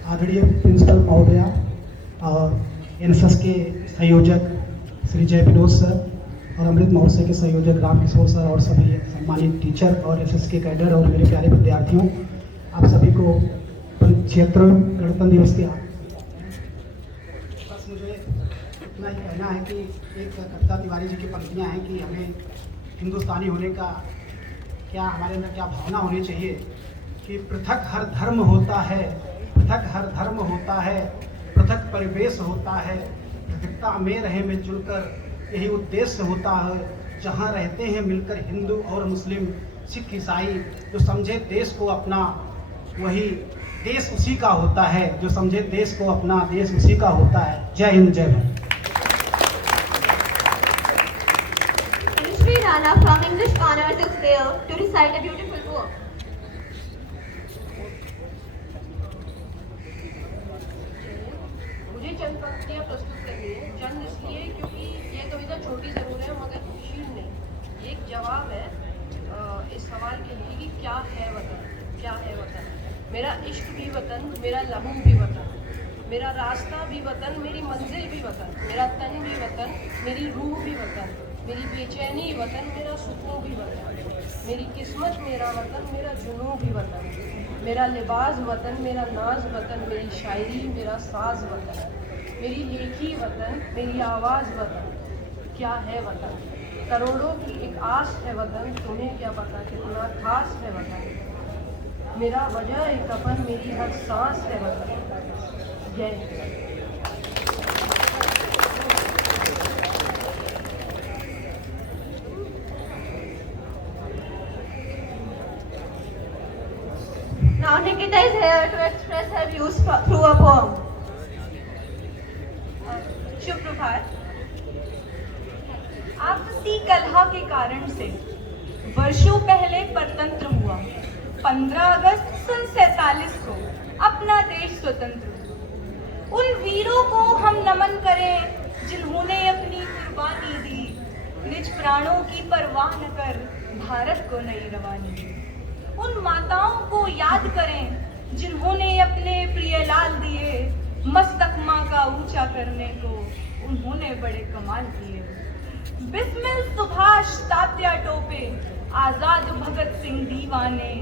आदरणीय प्रिंसिपल महोदया, एनएसएस के संयोजक श्री जय विनोद सर और अमृत महोत्सव के संयोजक राम किशोर सर और सभी सम्मानित टीचर और एसएस के कैडर और मेरे प्यारे विद्यार्थियों, आप सभी को 76वें गणतंत्र दिवस के बस मुझे इतना ही कहना है कि एक कविता तिवारी जी की पंक्तियाँ हैं कि हमें हिंदुस्तानी होने का क्या, हमारे अंदर क्या भावना होनी चाहिए कि पृथक हर धर्म होता है, पृथक हर धर्म होता है, पृथक परिवेश होता है, पृथकता में रहे मिलजुल कर, यही उद्देश्य होता है। जहाँ रहते हैं मिलकर हिंदू और मुस्लिम, सिख ईसाई, जो समझे देश को अपना, वही देश उसी का होता है। जो समझे देश को अपना, देश उसी का होता है। जय हिंद, जय Bharat. Sri Rana from English Honors is there to recite a beautiful work. मुझे चंद पंक्तियाँ प्रस्तुत करनी है। चंद इसलिए क्योंकि ये कविता छोटी ज़रूर है मगर खुशी नहीं। एक जवाब है इस सवाल के लिए कि क्या है वतन, क्या है वतन। मेरा इश्क भी वतन, मेरा लहू भी वतन, मेरा रास्ता भी वतन, मेरी मंजिल भी वतन, मेरा तन भी वतन, मेरी रूह भी वतन, मेरी बेचैनी वतन, मेरा सुकून भी वतन, मेरी किस्मत मेरा वतन, मेरा जुनून भी वतन, मेरा लिबास वतन, मेरा नाज वतन, मेरी शायरी मेरा साज वतन, मेरी लेखी वतन, मेरी आवाज़ वतन। क्या है वतन? करोड़ों की एक आस है वतन, तुम्हें क्या पता कितना खास है वतन। मेरा वजह एक कफन, मेरी हर सांस है वतन। जय Hind. Now Nikita is here to express her views through a poem. शुभ प्रभात। आपसी कलह के कारण से वर्षों पहले परतंत्र हुआ। 15 अगस्त सन 47 को अपना देश स्वतंत्र हुआ। उन वीरों को हम नमन करें जिन्होंने अपनी कुर्बानी दी, निज प्राणों की परवाह न कर भारत को नई रवानी दी। उन माताओं को याद करें जिन्होंने अपने प्रिय लाल दिए, मस्तक माँ का ऊंचा करने को उन्होंने बड़े कमाल किए। बिस्मिल सुभाष तात्या टोपे, आजाद भगत सिंह दीवाने,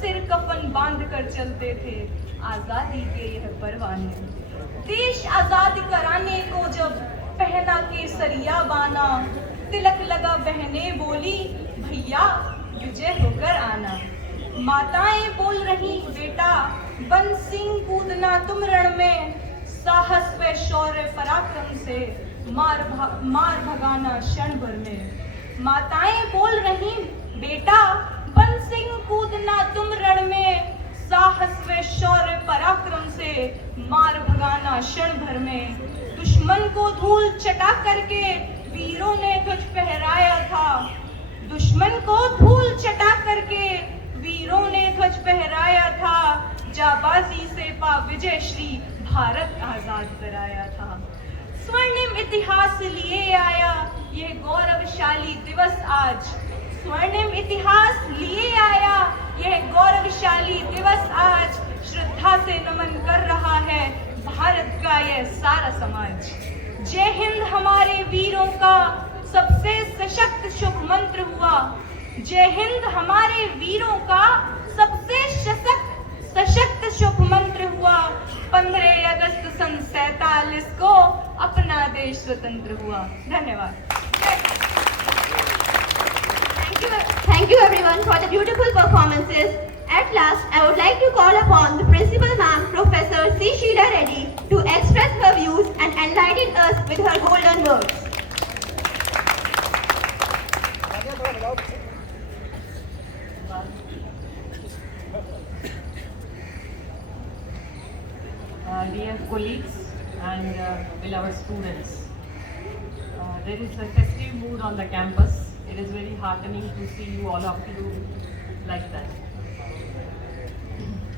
सिर कफन बांध कर चलते थे आजादी के यह परवाने। देश आजाद कराने को जब पहना केसरिया बाना, तिलक लगा बहनें बोली भैया विजय होकर आना। माताएं बोल रही बेटा बन सिंह कूदना तुम रण में, साहस व शौर्य पराक्रम से मार भगाना क्षण भर में। माताएं बोल रही बेटा बन सिंह कूदना तुम रण में, साहस व शौर्य पराक्रम से मार भगाना क्षण भर में। दुश्मन को धूल चटा करके वीरों ने ध्वज फहराया था, दुश्मन को धूल चटा करके वीरों ने ध्वज फहराया था। जाबाज बाजी से पा विजय श्री भारत आजाद कराया था। स्वर्णिम इतिहास लिए आया ये गौरवशाली दिवस आज। स्वर्णिम इतिहास लिए आया ये गौरवशाली दिवस आज। श्रद्धा से नमन कर रहा है भारत का ये सारा समाज। जय हिंद हमारे वीरों का सबसे सशक्त शुभ मंत्र हुआ। जय हिंद हमारे वीरों का सबसे सशक्त शुभ मंत्र हुआ। 15 अगस्त सन 47 को अपना देश स्वतंत्र हुआ। धन्यवाद। Thank you everyone for the beautiful performances. At last, I would like to call upon the Principal Ma'am, Professor C. Sheila Reddy, to express her views and enlighten us with her golden words. Dear colleagues and beloved students, there is a festive mood on the campus. It is very heartening to see you, all of you, like that.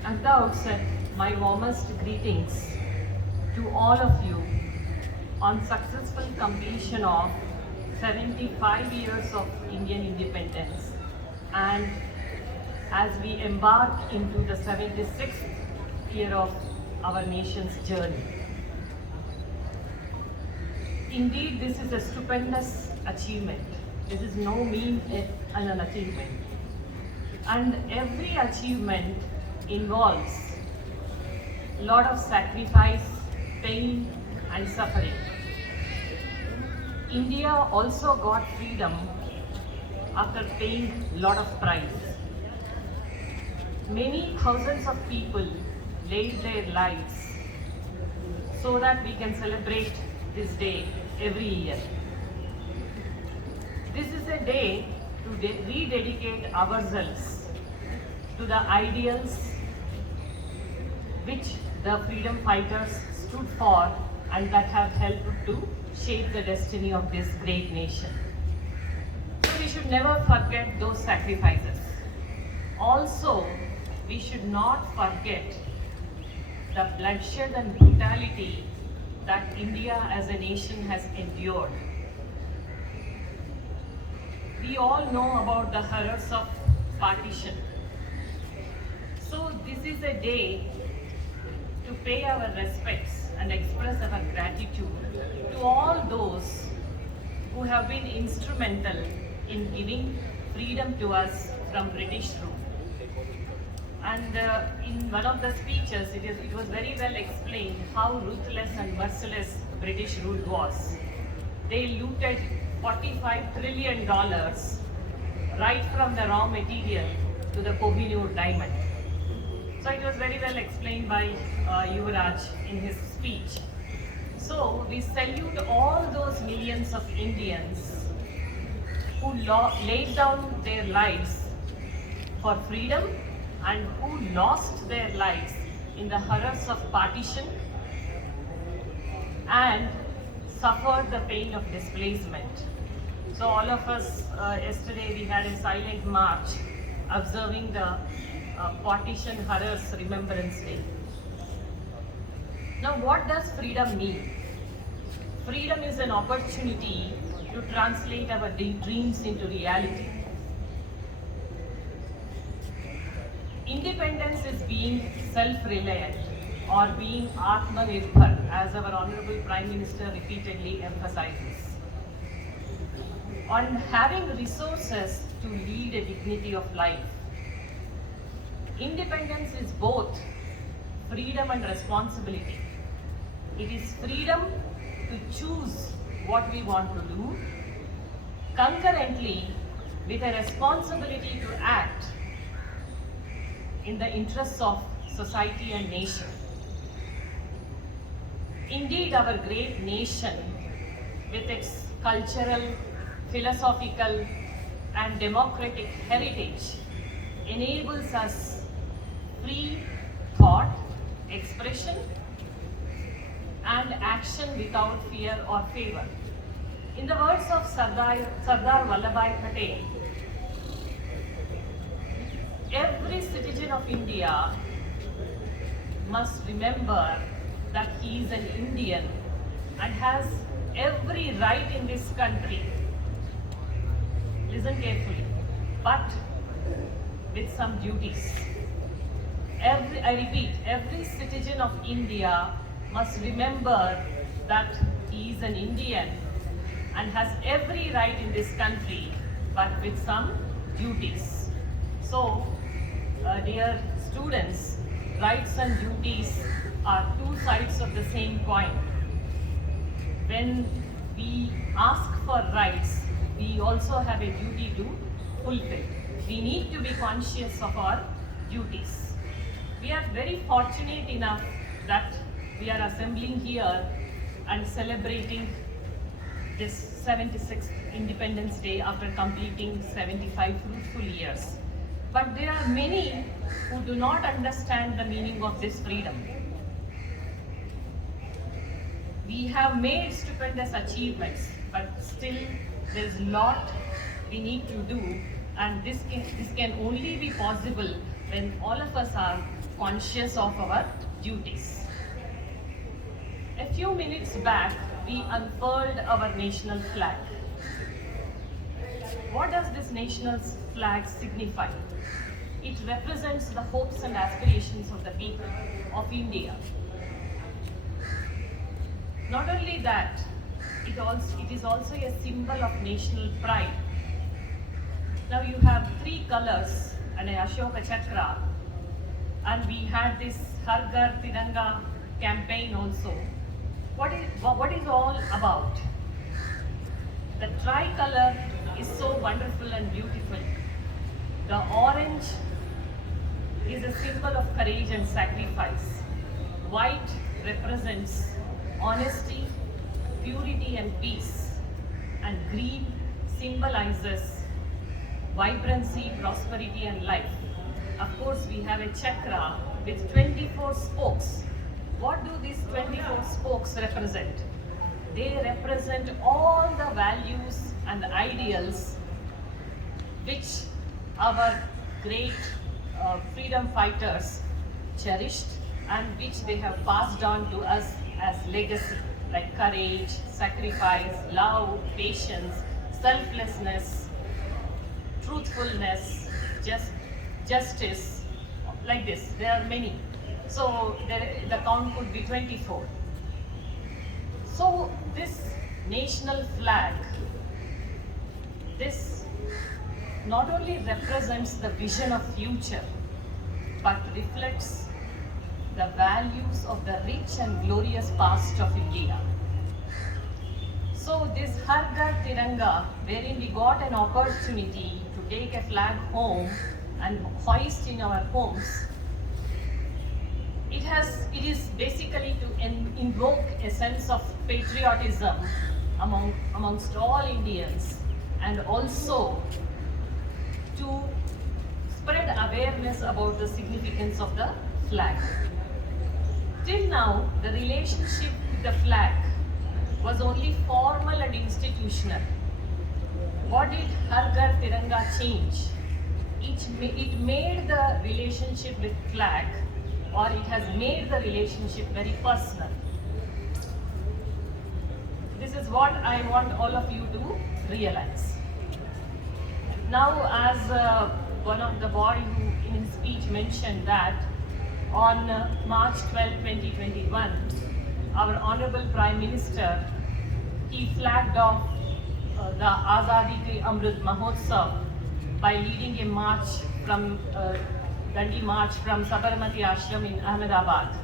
At the outset, my warmest greetings to all of you on successful completion of 75 years of Indian independence, and as we embark into the 76th year of our nation's journey. Indeed, this is a stupendous achievement. This is no mean an achievement. And every achievement involves a lot of sacrifice, pain, and suffering. India also got freedom after paying a lot of price. Many thousands of people laid their lives so that we can celebrate this day every year. This is a day to rededicate ourselves to the ideals which the freedom fighters stood for and that have helped to shape the destiny of this great nation. So we should never forget those sacrifices. Also, we should not forget the bloodshed and brutality that India as a nation has endured. We all know about the horrors of partition. So this is a day to pay our respects and express our gratitude to all those who have been instrumental in giving freedom to us from British rule. And in one of the speeches, it was very well explained how ruthless and merciless British rule was. They looted $45 trillion right from the raw material to the Kohinoor diamond. So it was very well explained by Yuvraj in his speech. So we salute all those millions of Indians who laid down their lives for freedom and who lost their lives in the horrors of partition and suffered the pain of displacement. So all of us, yesterday we had a silent march observing the Partition Horrors Remembrance Day. Now what does freedom mean? Freedom is an opportunity to translate our dreams into reality. Independence is being self-reliant or being Atmanirbhar, as our Honorable Prime Minister repeatedly emphasizes. On having resources to lead a dignity of life. Independence is both freedom and responsibility. It is freedom to choose what we want to do, concurrently with a responsibility to act in the interests of society and nation. Indeed, our great nation, with its cultural, philosophical, and democratic heritage, enables us free thought, expression, and action without fear or favor. In the words of Sardar Vallabhbhai Patel, every citizen of India must remember that he is an Indian and has every right in this country. Listen carefully, but with some duties. I repeat, every citizen of India must remember that he is an Indian and has every right in this country, but with some duties. So, dear students, rights and duties are two sides of the same coin. When we ask for rights, we also have a duty to fulfill. We need to be conscious of our duties. We are very fortunate enough that we are assembling here and celebrating this 76th Independence Day after completing 75 fruitful years. But there are many who do not understand the meaning of this freedom. We have made stupendous achievements, but still there is a lot we need to do, and this can only be possible when all of us are conscious of our duties. A few minutes back, we unfurled our national flag. What does this national flag signify? It represents the hopes and aspirations of the people of India. Not only that, it is also a symbol of national pride. Now you have three colors and a Ashoka Chakra, and we had this Har Ghar Tiranga campaign also. What is all about? The tricolor is so wonderful and beautiful. The orange is a symbol of courage and sacrifice. White represents honesty, purity and peace. And green symbolizes vibrancy, prosperity and life. Of course, we have a chakra with 24 spokes. What do these 24 spokes represent? They represent all the values and ideals which our great freedom fighters cherished and which they have passed on to us as legacy, like courage, sacrifice, love, patience, selflessness, truthfulness, justice, like this. There are many. So the count could be 24. So this national flag, this not only represents the vision of future, but reflects the values of the rich and glorious past of India. So this Har Ghar Tiranga, wherein we got an opportunity to take a flag home and hoist in our homes, it is basically to invoke a sense of patriotism amongst all Indians, and also to spread awareness about the significance of the flag. Till now, the relationship with the flag was only formal and institutional. What did Har Ghar Tiranga change? It made the relationship with flag, or it has made the relationship very personal. This is what I want all of you to realize. Now, as one of the boy who in his speech mentioned that on March 12, 2021, our Honorable Prime Minister, he flagged off the Azadi Ke Amrit Mahotsav by leading a march from Dandi March from Sabarmati Ashram in Ahmedabad.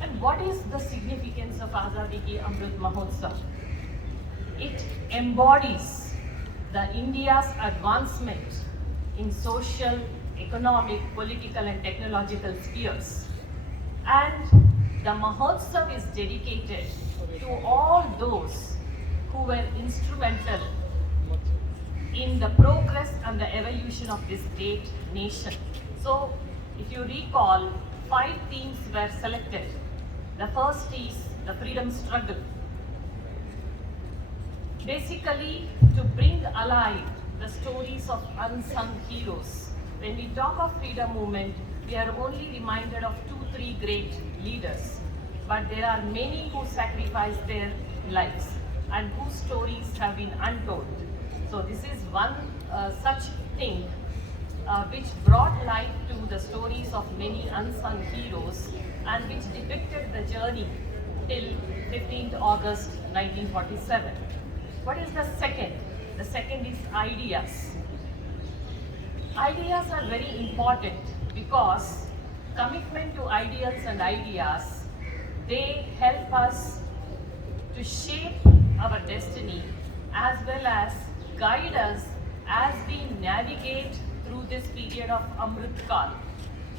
And what is the significance of Azadi Ke Amrit Mahotsav? It embodies the India's advancement in social, economic, political and technological spheres. And the Mahotsav is dedicated to all those who were instrumental in the progress and the evolution of this great nation. So, if you recall, 5 themes were selected. The first is the freedom struggle. Basically, to bring alive the stories of unsung heroes. When we talk of freedom movement, we are only reminded of 2-3 great leaders, but there are many who sacrificed their lives and whose stories have been untold. So this is one such thing which brought life to the stories of many unsung heroes and which depicted the journey till 15th August 1947. What is the second? The second is ideas. Ideas are very important because commitment to ideals and ideas, they help us to shape our destiny as well as guide us as we navigate through this period of Amrit Kal.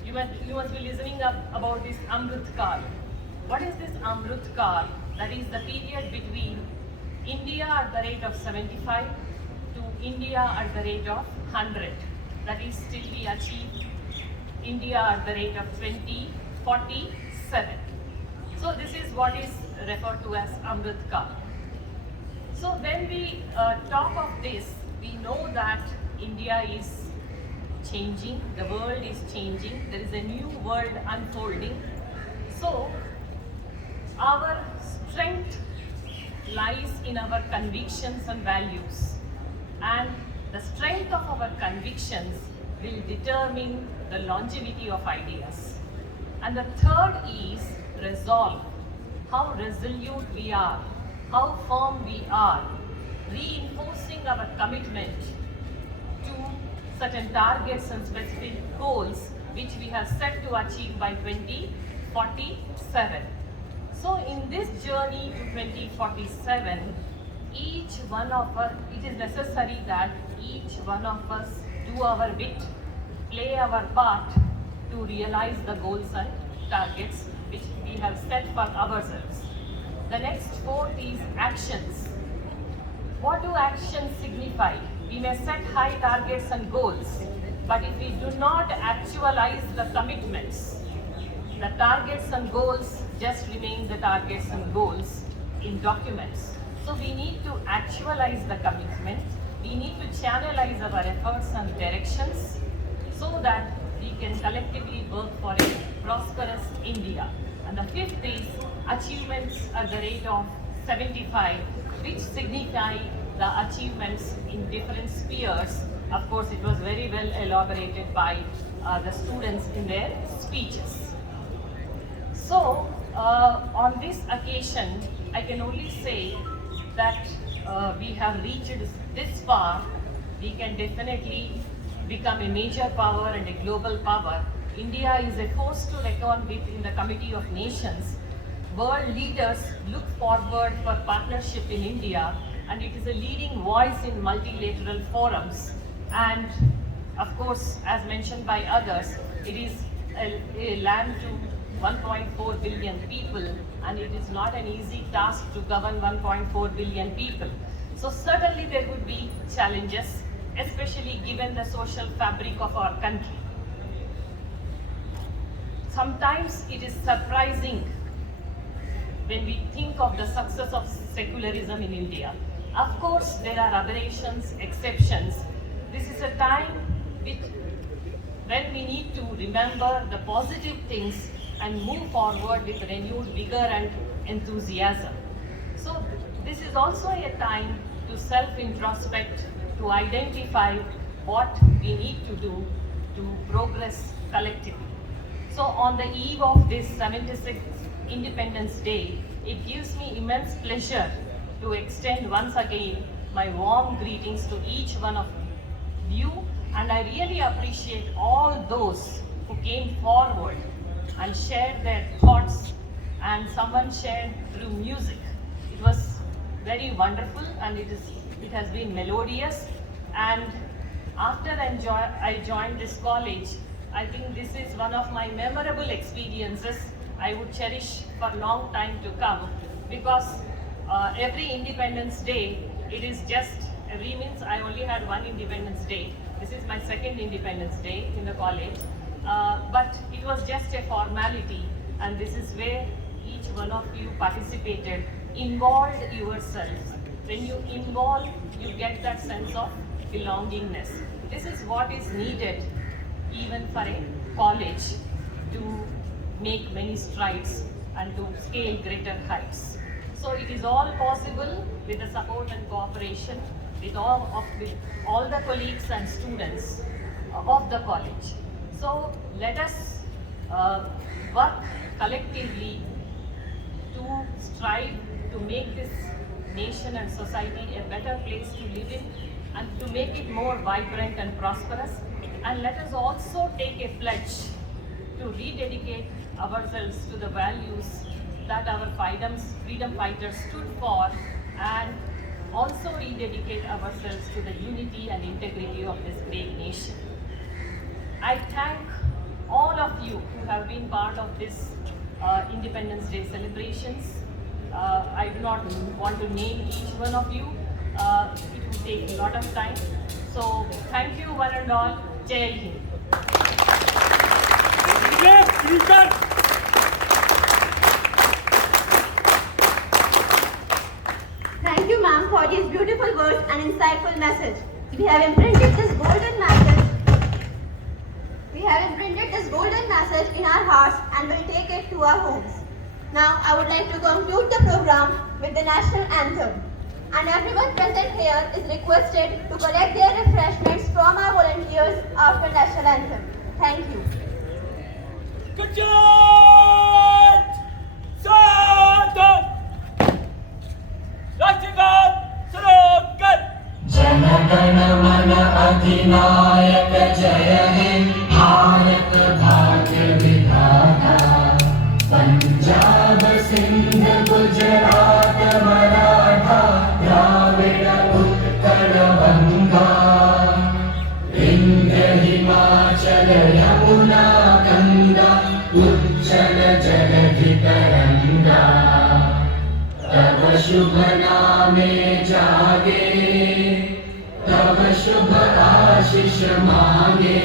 You must be listening about this Amrit Kal. What is this Amrit Kal? That is the period between India at the rate of 75 to India at the rate of 100. That is till we achieve India at the rate of 2047. So this is what is referred to as Amrit Kal. So when we talk of this, we know that India is changing, the world is changing, there is a new world unfolding. So our strength lies in our convictions and values, and the strength of our convictions will determine the longevity of ideas. And the third is resolve, how resolute we are, how firm we are, reinforcing our commitment to certain targets and specific goals which we have set to achieve by 2047. So in this journey to 2047, each one of us, it is necessary that each one of us do our bit, play our part to realize the goals and targets which we have set for ourselves. The next fourth is actions. What do actions signify? We may set high targets and goals, but if we do not actualize the commitments, the targets and goals just remain the targets and goals in documents. So we need to actualize the commitment. We need to channelize our efforts and directions so that we can collectively work for a prosperous India. And the fifth is achievements at the rate of 75, which signify the achievements in different spheres. Of course, it was very well elaborated by the students in their speeches. So, on this occasion, I can only say that we have reached this far. We can definitely become a major power and a global power. India is a force to reckon with in the Committee of Nations. World leaders look forward for partnership in India, and it is a leading voice in multilateral forums. And of course, as mentioned by others, it is a land to 1.4 billion people, and it is not an easy task to govern 1.4 billion people. So certainly there would be challenges, especially given the social fabric of our country. Sometimes it is surprising when we think of the success of secularism in India. Of course, there are aberrations, exceptions. This is a time when we need to remember the positive things and move forward with renewed vigor and enthusiasm. So this is also a time to self-introspect, to identify what we need to do to progress collectively. So on the eve of this 76th Independence Day, it gives me immense pleasure to extend once again my warm greetings to each one of you, and I really appreciate all those who came forward and shared their thoughts, and someone shared through music. It was very wonderful, and it has been melodious. And after I joined this college, I think this is one of my memorable experiences I would cherish for a long time to come, because every Independence Day, it is just, every means I only had one Independence Day. This is my second Independence Day in the college. But it was just a formality, and this is where each one of you participated, involved yourselves. When you involve, you get that sense of belongingness. This is what is needed even for a college to make many strides and to scale greater heights. So it is all possible with the support and cooperation with all the colleagues and students of the college. So let us work collectively to strive to make this nation and society a better place to live in and to make it more vibrant and prosperous. And let us also take a pledge to rededicate ourselves to the values that our freedom fighters stood for, and also rededicate ourselves to the unity and integrity of this great nation. I thank all of you who have been part of this Independence Day celebrations. I do not want to name each one of you. It will take a lot of time. So thank you one and all. Jai Hind. Thank you, ma'am, for these beautiful words and insightful message. We have imprinted this golden message. We have imprinted this golden message in our hearts and will take it to our homes. Now, I would like to conclude the program with the national anthem. And everyone present here is requested to collect their refreshments from our volunteers after national anthem. Thank you. जनगण मन अधिनायक जय हे भारत भाग्य विधाता पंजाब सिंध गुजरात मराठा द्राविड़ उत्कल बंगा विंध्य हिमाचल यमुना गंगा उच्चल जलधि तरंगा तब शुभ नामे जागे तब शुभ आशीष मांगे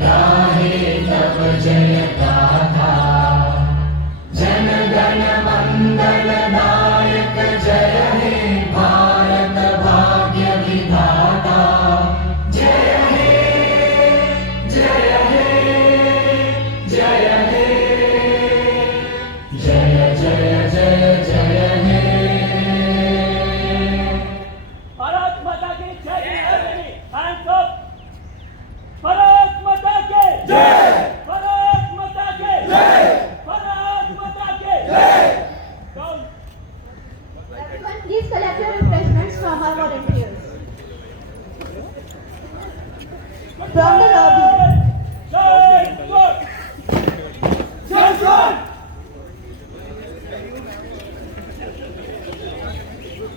गाहे तब जय गाथा जन गण मंगल नायक जय हे भारत भाग्य विधाता जय हे जय हे जय हे जय जय जय जय हे भारत माता की जय। Hands up. भारत माता की जय। भारत माता की जय। भारत माता की जय। Everyone, please collect your refreshments from our volunteers. From the lobby.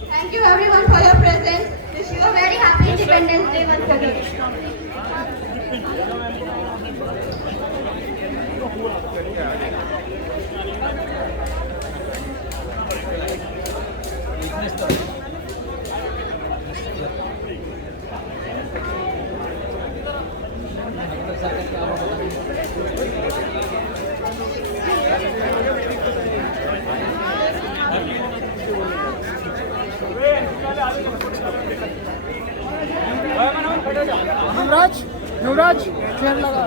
Thank you everyone for your presence. Wish you a very happy Independence Day once again. Yuvraj chair लगा